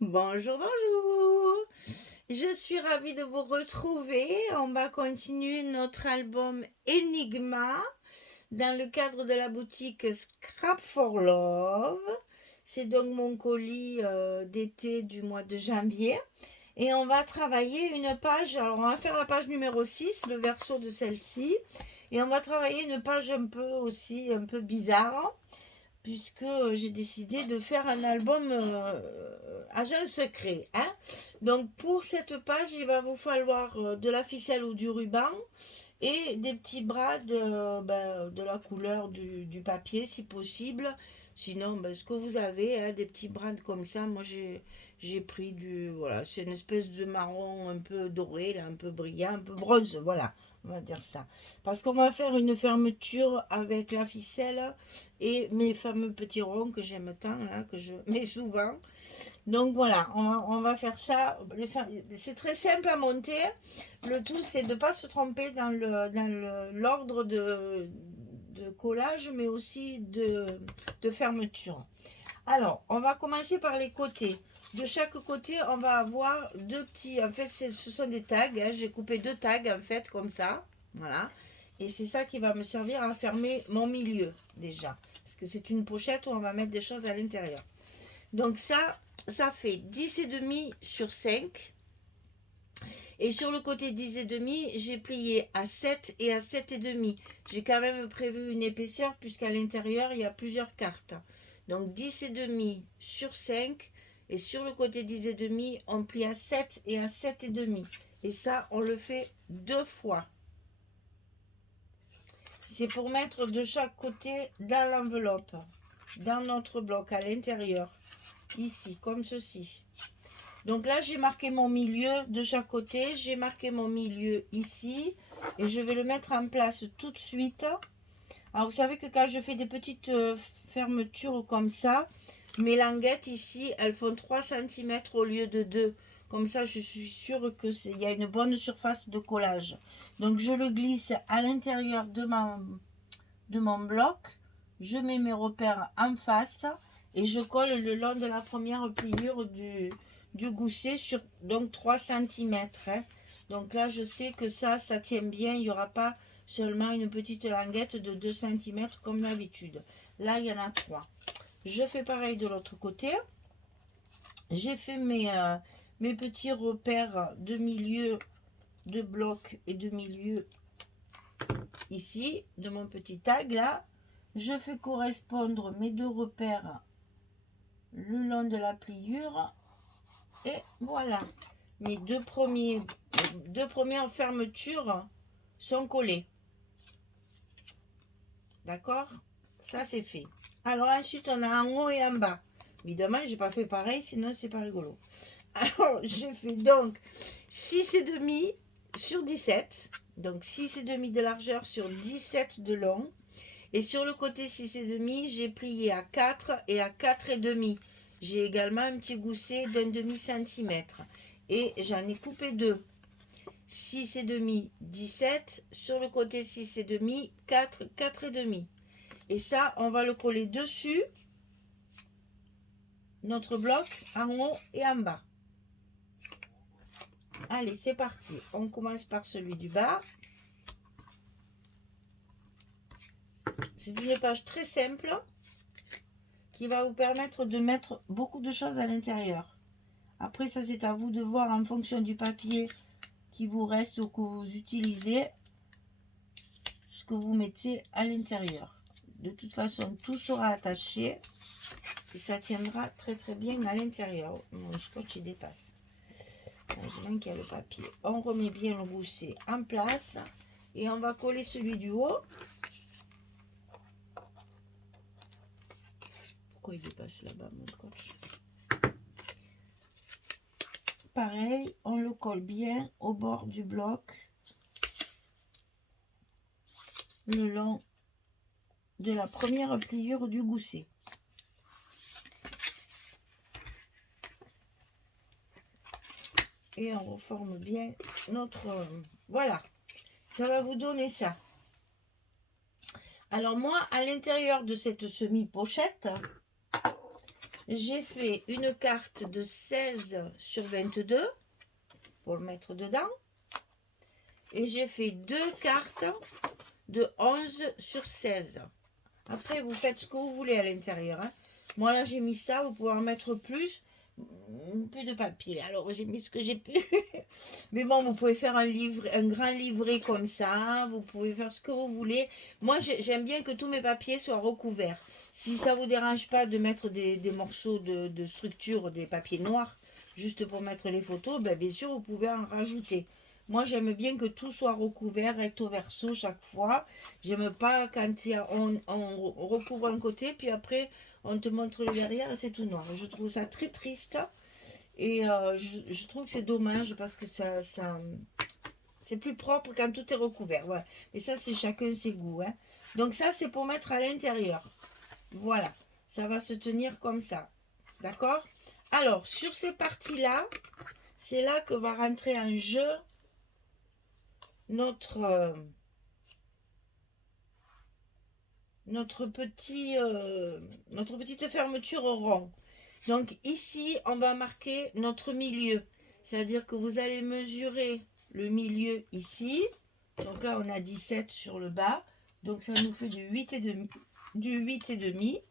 Bonjour, bonjour. Je suis ravie de vous retrouver. On va continuer notre album Enigma dans le cadre de la boutique Scrap for Love. C'est donc mon colis d'été du mois de janvier. Et on va travailler une page. Alors, on va faire la page numéro 6, le verso de celle-ci. Et on va travailler une page un peu aussi, un peu bizarre puisque j'ai décidé de faire un album agent secret. Hein. Donc pour cette page, il va vous falloir de la ficelle ou du ruban et des petits brades de la couleur du papier si possible. Sinon, ce que vous avez, hein, des petits brades comme ça, moi j'ai pris du... Voilà, c'est une espèce de marron un peu doré, là, un peu brillant, un peu bronze, voilà, on va dire ça. Parce qu'on va faire une fermeture avec la ficelle et mes fameux petits ronds que j'aime tant, là, que je mets souvent. Donc voilà, on va faire ça. C'est très simple à monter. Le tout, c'est de ne pas se tromper dans l'ordre de collage, mais aussi de fermeture. Alors, on va commencer par les côtés. De chaque côté, on va avoir deux petits... En fait, ce sont des tags. Hein. J'ai coupé deux tags, en fait, comme ça. Voilà. Et c'est ça qui va me servir à fermer mon milieu, déjà. Parce que c'est une pochette où on va mettre des choses à l'intérieur. Donc ça fait 10 et demi sur 5. Et sur le côté 10 et demi, j'ai plié à 7 et à 7 et demi. J'ai quand même prévu une épaisseur puisqu'à l'intérieur, il y a plusieurs cartes. Donc 10 et demi sur 5. Et sur le côté 10 et demi, on plie à 7 et à 7 et demi. Et ça, on le fait deux fois. C'est pour mettre de chaque côté dans l'enveloppe, dans notre bloc à l'intérieur. Ici, comme ceci. Donc là, j'ai marqué mon milieu de chaque côté. J'ai marqué mon milieu ici. Et je vais le mettre en place tout de suite. Alors, vous savez que quand je fais des petites fermetures comme ça, mes languettes ici, elles font 3 cm au lieu de 2. Comme ça, je suis sûre qu'il y a une bonne surface de collage. Donc, je le glisse à l'intérieur de mon bloc. Je mets mes repères en face et je colle le long de la première pliure du gousset sur donc 3 cm. Hein. Donc là, je sais que ça tient bien. Il n'y aura pas seulement une petite languette de 2 cm comme d'habitude. Là, il y en a 3. Je fais pareil de l'autre côté. J'ai fait mes petits repères de milieu de bloc et de milieu ici, de mon petit tag là. Je fais correspondre mes deux repères le long de la pliure. Et voilà. Mes deux premières fermetures sont collées. D'accord? Ça, c'est fait. Alors ensuite, on a en haut et en bas. Évidemment, j'ai pas fait pareil, sinon c'est pas rigolo. Alors, j'ai fait donc 6 et demi sur 17. Donc 6 et demi de largeur sur 17 de long. Et sur le côté 6 et demi, j'ai plié à 4 et à 4 et demi. J'ai également un petit gousset d'un demi-centimètre. Et j'en ai coupé deux. 6 et demi, 17. Sur le côté 6 et demi, 4, 4 et demi. Et ça, on va le coller dessus, notre bloc, en haut et en bas. Allez, c'est parti. On commence par celui du bas. C'est une page très simple qui va vous permettre de mettre beaucoup de choses à l'intérieur. Après, ça, c'est à vous de voir en fonction du papier qui vous reste ou que vous utilisez, ce que vous mettez à l'intérieur. De toute façon, tout sera attaché et ça tiendra très très bien à l'intérieur. Mon scotch, il dépasse. J'ai qu'il y a le papier. On remet bien le gousset en place et on va coller celui du haut. Pourquoi il dépasse là-bas, mon scotch? Pareil, on le colle bien au bord du bloc, le long de la première pliure du gousset. Et on reforme bien notre... voilà, ça va vous donner ça. Alors moi, à l'intérieur de cette semi-pochette, J'ai fait une carte de 16 sur 22 pour le mettre dedans. Et j'ai fait 2 cartes de 11 sur 16. Après, vous faites ce que vous voulez à l'intérieur. Hein. Moi, là, j'ai mis ça. Vous pouvez en mettre plus. Plus de papier. Alors, j'ai mis ce que j'ai pu. Mais bon, vous pouvez faire un grand livret comme ça. Vous pouvez faire ce que vous voulez. Moi, j'aime bien que tous mes papiers soient recouverts. Si ça vous dérange pas de mettre des morceaux de structure, des papiers noirs, juste pour mettre les photos, ben, bien sûr, vous pouvez en rajouter. Moi, j'aime bien que tout soit recouvert recto verso chaque fois. J'aime pas quand on recouvre un côté, puis après, on te montre le derrière et c'est tout noir. Je trouve ça très triste. Et je trouve que c'est dommage parce que c'est plus propre quand tout est recouvert. Voilà. Et ça, c'est chacun ses goûts. Hein. Donc ça, c'est pour mettre à l'intérieur. Voilà. Ça va se tenir comme ça. D'accord? Alors, sur ces parties-là, c'est là que va rentrer en jeu notre petite fermeture au rond. Donc ici, on va marquer notre milieu. C'est-à-dire que vous allez mesurer le milieu ici. Donc là, on a 17 sur le bas. Donc ça nous fait du 8,5. Du 8,5.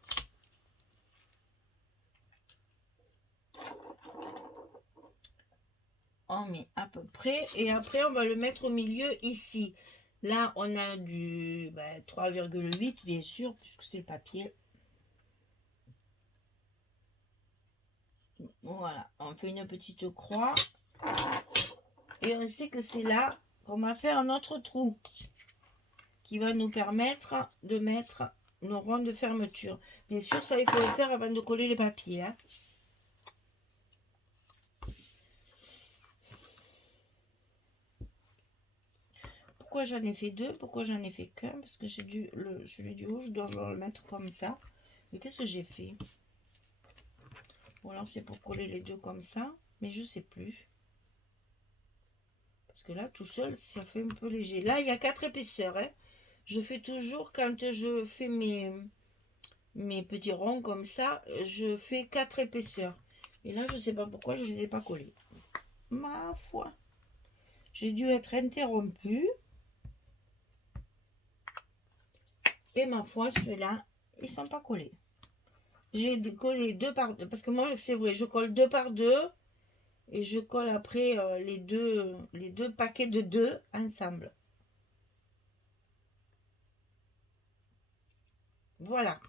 On met à peu près. Et après, on va le mettre au milieu ici. Là, on a du 3,8 bien sûr, puisque c'est le papier. Voilà, on fait une petite croix. Et on sait que c'est là qu'on va faire notre trou qui va nous permettre de mettre nos ronds de fermeture. Bien sûr, ça, il faut le faire avant de coller les papiers. Hein. Pourquoi j'en ai fait 2? Pourquoi j'en ai fait qu'un? Parce que j'ai dû celui du haut, je dois le mettre comme ça. Mais qu'est-ce que j'ai fait? Ou alors c'est pour coller les deux comme ça, mais je sais plus. Parce que là, tout seul, ça fait un peu léger. Là, il y a 4 épaisseurs. Hein. Je fais toujours, quand je fais mes petits ronds comme ça, je fais 4 épaisseurs. Et là, je ne sais pas pourquoi je ne les ai pas collés. Ma foi. J'ai dû être interrompue. Et ma foi, ceux-là, ils ne sont pas collés. J'ai collé 2 par 2. Parce que moi, c'est vrai, je colle 2 par 2. Et je colle après les deux paquets de 2 ensemble. Voilà.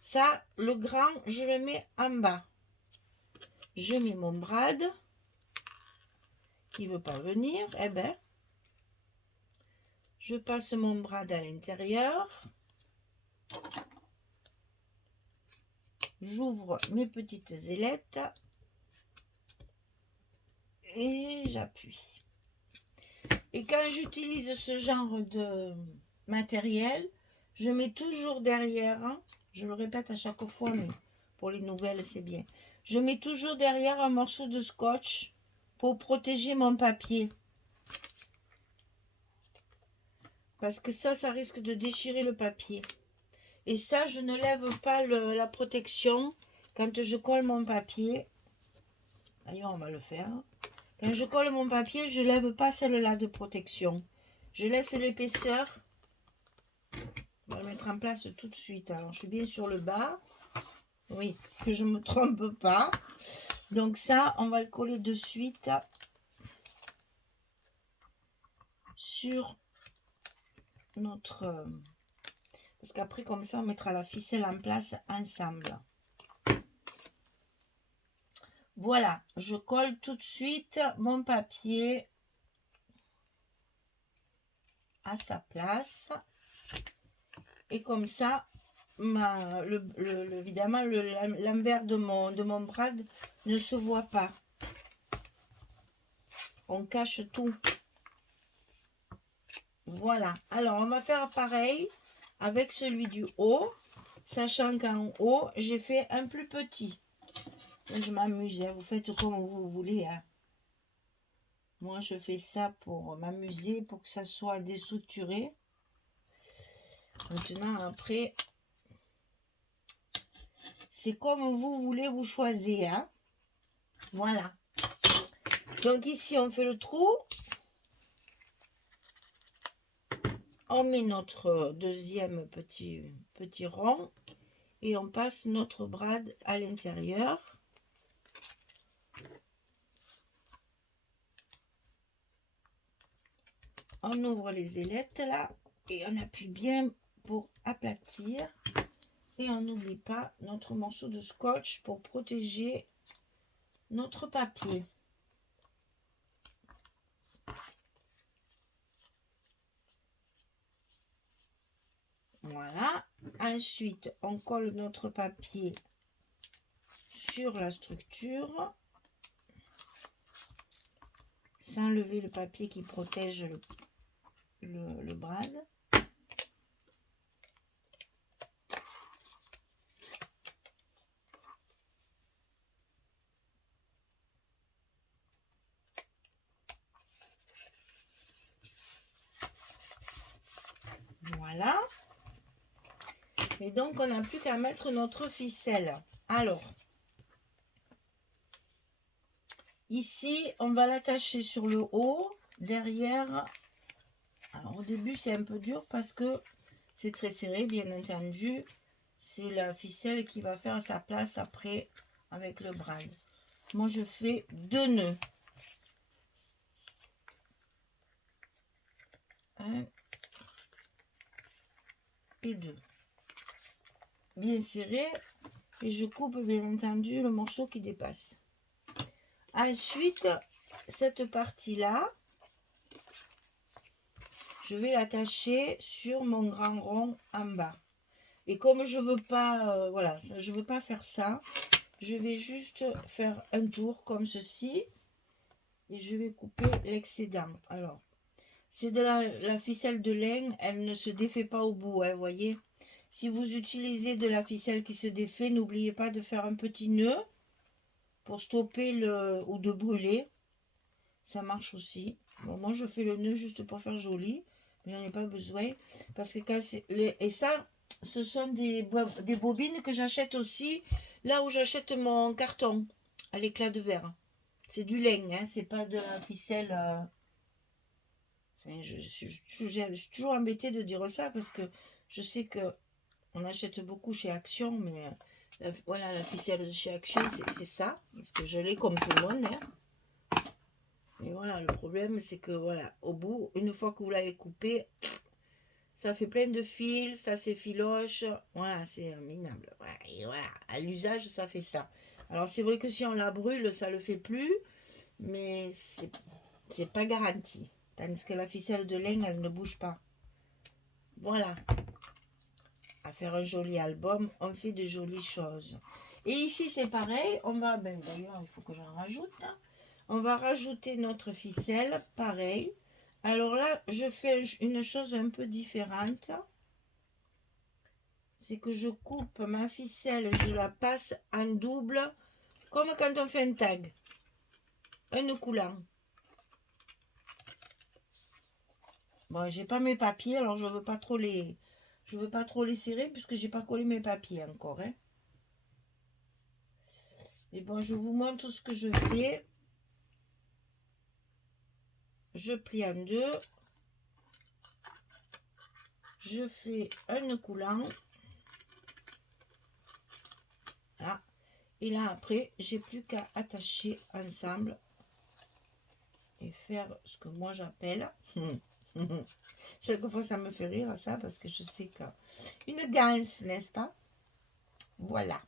Ça, le grand, je le mets en bas. Je mets mon brad qui ne veut pas venir. Eh ben, je passe mon brad à l'intérieur. J'ouvre mes petites ailettes. Et j'appuie. Et quand j'utilise ce genre de matériel, je mets toujours derrière, hein, je le répète à chaque fois, mais pour les nouvelles, c'est bien. Je mets toujours derrière un morceau de scotch pour protéger mon papier. Parce que ça risque de déchirer le papier. Et ça, je ne lève pas la protection quand je colle mon papier. D'ailleurs, on va le faire. Quand je colle mon papier, je ne lève pas celle-là de protection. Je laisse l'épaisseur. On va le mettre en place tout de suite. Alors, je suis bien sur le bas. Oui, que je ne me trompe pas. Donc ça, on va le coller de suite sur notre... Parce qu'après, comme ça, on mettra la ficelle en place ensemble. Voilà, je colle tout de suite mon papier à sa place. Et comme ça, évidemment, l'envers de mon brad ne se voit pas. On cache tout. Voilà. Alors, on va faire pareil avec celui du haut, sachant qu'en haut, j'ai fait un plus petit. Je m'amuse, hein. Vous faites comme vous voulez. Hein. Moi, je fais ça pour m'amuser, pour que ça soit déstructuré. Maintenant, après, c'est comme vous voulez, vous choisir. Hein. Voilà. Donc ici, on fait le trou. On met notre deuxième petit rond. Et on passe notre brad à l'intérieur. On ouvre les ailettes là. Et on appuie bien pour aplatir. Et on n'oublie pas notre morceau de scotch pour protéger notre papier. Voilà. Ensuite, on colle notre papier sur la structure. Sans lever le papier qui protège le brad. Voilà. Et donc, on n'a plus qu'à mettre notre ficelle. Alors, ici, on va l'attacher sur le haut, derrière. Alors, au début, c'est un peu dur parce que c'est très serré, bien entendu. C'est la ficelle qui va faire sa place après avec le brad. Moi, je fais 2 nœuds. 1 et 2. Bien serré. Et je coupe, bien entendu, le morceau qui dépasse. Ensuite, cette partie-là, je vais l'attacher sur mon grand rond en bas. Et comme je veux pas, voilà, je veux pas faire ça, je vais juste faire un tour comme ceci. Et je vais couper l'excédent. Alors, c'est de la ficelle de laine, elle ne se défait pas au bout, hein, voyez. Si vous utilisez de la ficelle qui se défait, n'oubliez pas de faire un petit nœud pour stopper ou de brûler. Ça marche aussi. Bon, moi, je fais le nœud juste pour faire joli, mais j'en ai pas besoin. Parce que quand et ça, ce sont des bobines que j'achète aussi là où j'achète mon carton à l'éclat de verre. C'est du laine, hein, c'est pas de la ficelle. Enfin, je suis toujours embêtée de dire ça parce que je sais que on achète beaucoup chez Action, mais voilà, la ficelle de chez Action, c'est ça. Parce que je l'ai comme tout le monde. Hein. Mais voilà, le problème, c'est que voilà, au bout, une fois que vous l'avez coupé, ça fait plein de fils, ça s'effiloche. Voilà, c'est minable. Ouais, et voilà, à l'usage, ça fait ça. Alors, c'est vrai que si on la brûle, ça le fait plus, mais c'est pas garanti. Tandis que la ficelle de laine, elle ne bouge pas. Voilà. À faire un joli album, on fait de jolies choses. Et ici, c'est pareil. On va, ben, d'ailleurs, il faut que j'en rajoute. Hein. On va rajouter notre ficelle, pareil. Alors là, je fais une chose un peu différente. C'est que je coupe ma ficelle, je la passe en double, comme quand on fait un tag. Un nœud coulant. Bon, j'ai pas mes papiers, alors je veux pas trop les serrer puisque j'ai pas collé mes papiers encore. Hein. Mais bon, je vous montre ce que je fais. Je plie en deux. Je fais un nœud coulant. Là. Et là, après, j'ai plus qu'à attacher ensemble et faire ce que moi j'appelle. Chaque fois, ça me fait rire, ça, parce que je sais que une ganse, n'est-ce pas? Voilà.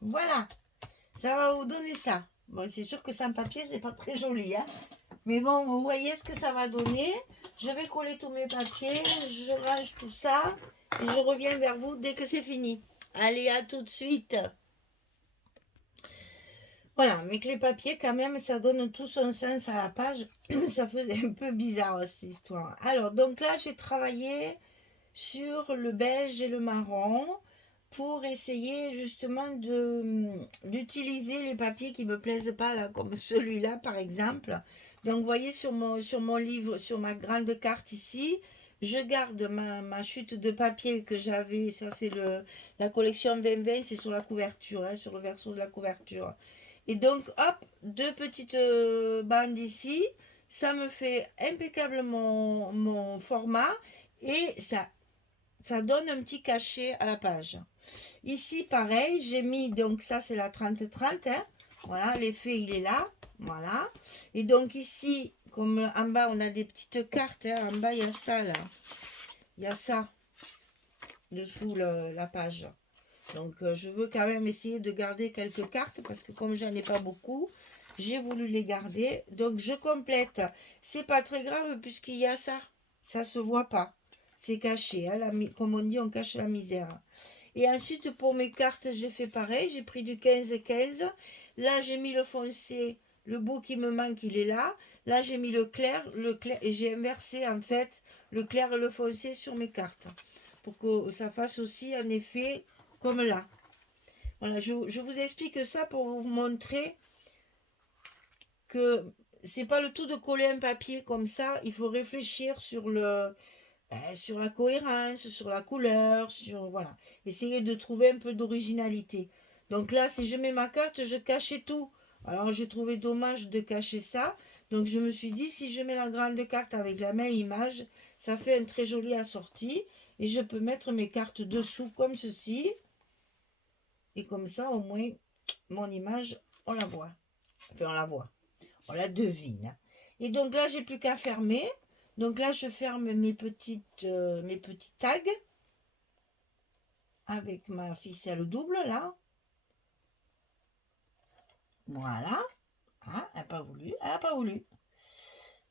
Voilà. Ça va vous donner ça. Bon, c'est sûr que sans papier, c'est pas très joli, hein. Mais bon, vous voyez ce que ça va donner. Je vais coller tous mes papiers. Je range tout ça. Et je reviens vers vous dès que c'est fini. Allez, à tout de suite. Voilà, avec les papiers, quand même, ça donne tout son sens à la page. Ça faisait un peu bizarre, cette histoire. Alors, donc là, j'ai travaillé sur le beige et le marron pour essayer justement d'utiliser les papiers qui ne me plaisent pas, là, comme celui-là, par exemple. Donc, vous voyez, sur mon livre, sur ma grande carte ici, je garde ma chute de papier que j'avais, ça c'est la collection 2020, c'est sur la couverture, hein, sur le verso de la couverture. Et donc, hop, deux petites bandes ici, ça me fait impeccablement mon format et ça donne un petit cachet à la page. Ici, pareil, j'ai mis, donc ça c'est la 30-30, hein. Voilà, l'effet il est là, voilà. Et donc ici, comme en bas on a des petites cartes, hein. En bas il y a ça là, il y a ça, dessous la page. Donc je veux quand même essayer de garder quelques cartes, parce que comme j'en ai pas beaucoup, j'ai voulu les garder. Donc je complète, c'est pas très grave puisqu'il y a ça, ça se voit pas. C'est caché, hein, comme on dit, on cache la misère. Et ensuite, pour mes cartes, j'ai fait pareil. J'ai pris du 15-15. Là, j'ai mis le foncé. Le bout qui me manque, il est là. Là, j'ai mis le clair, et j'ai inversé, en fait, le clair et le foncé sur mes cartes. Pour que ça fasse aussi un effet comme là. Voilà, je vous explique ça pour vous montrer que c'est pas le tout de coller un papier comme ça. Il faut réfléchir sur sur la cohérence, sur la couleur, sur voilà, essayer de trouver un peu d'originalité. Donc là, si je mets ma carte, je cachais tout. Alors j'ai trouvé dommage de cacher ça. Donc je me suis dit, si je mets la grande carte avec la même image, ça fait un très joli assorti. Et je peux mettre mes cartes dessous comme ceci. Et comme ça, au moins, mon image, on la voit. Enfin, on la voit. On la devine. Et donc là, j'ai plus qu'à fermer. Donc là, je ferme mes petits tags avec ma ficelle double, là. Voilà. Ah, elle n'a pas voulu. Elle n'a pas voulu.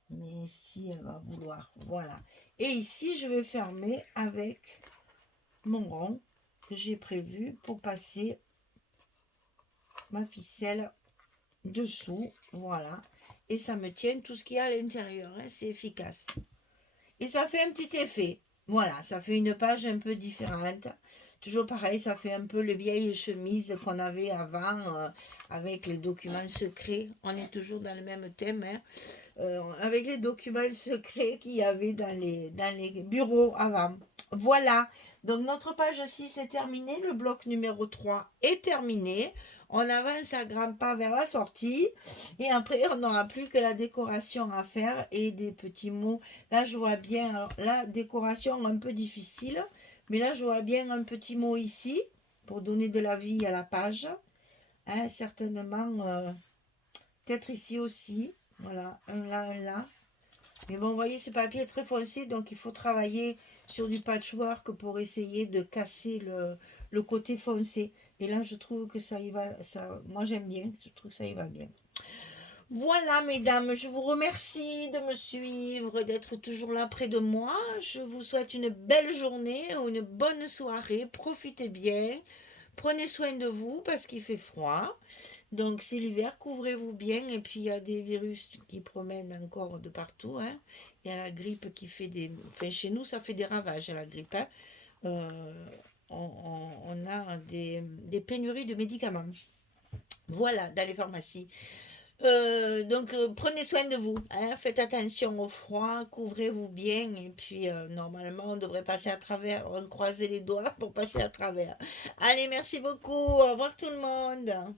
Mais si elle va vouloir. Voilà. Et ici, je vais fermer avec mon rond que j'ai prévu pour passer ma ficelle dessous. Voilà. Et ça me tient tout ce qu'il y a à l'intérieur. Hein, c'est efficace. Et ça fait un petit effet. Voilà, ça fait une page un peu différente. Toujours pareil, ça fait un peu les vieilles chemises qu'on avait avant avec les documents secrets. On est toujours dans le même thème, hein, avec les documents secrets qu'il y avait dans les bureaux avant. Voilà, donc notre page 6 est terminée, le bloc numéro 3 est terminé. On avance à grands pas vers la sortie et après on n'aura plus que la décoration à faire et des petits mots. Là je vois bien, alors, la décoration un peu difficile, mais là je vois bien un petit mot ici pour donner de la vie à la page. Hein, certainement, peut-être ici aussi. Voilà, un là, un là. Mais bon, vous voyez, ce papier est très foncé, donc il faut travailler sur du patchwork pour essayer de casser le côté foncé. Et là, je trouve que ça y va, ça, moi j'aime bien, je trouve que ça y va bien. Voilà, mesdames, je vous remercie de me suivre, d'être toujours là près de moi. Je vous souhaite une belle journée ou une bonne soirée. Profitez bien. Prenez soin de vous parce qu'il fait froid. Donc c'est l'hiver, couvrez-vous bien. Et puis il y a des virus qui promènent encore de partout. Hein. Il y a la grippe qui fait des... Enfin chez nous ça fait des ravages la grippe. Hein. On a des pénuries de médicaments. Voilà, dans les pharmacies. Donc prenez soin de vous. Hein. Faites attention au froid, couvrez-vous bien. Et puis normalement on devrait passer à travers. On croise les doigts pour passer à travers. Allez, merci beaucoup. Au revoir tout le monde.